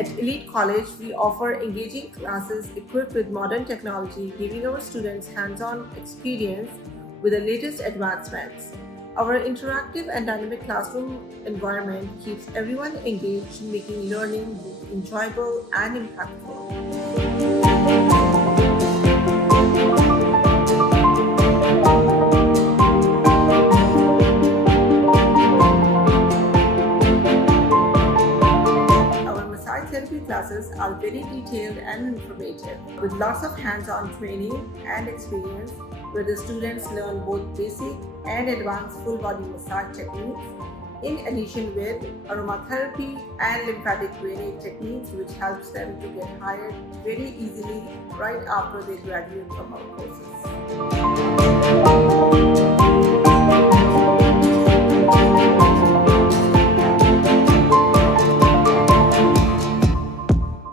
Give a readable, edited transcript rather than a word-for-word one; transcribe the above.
At Elite College, we offer engaging classes equipped with modern technology, giving our students hands-on experience with the latest advancements. Our interactive and dynamic classroom environment keeps everyone engaged, making learning both enjoyable and impactful. Our massage therapy classes are very detailed and informative, with lots of hands-on training and experience where the students learn both basic and advanced full body massage techniques, in addition with aromatherapy and lymphatic drainage techniques, which helps them to get hired very easily right after they graduate from our courses.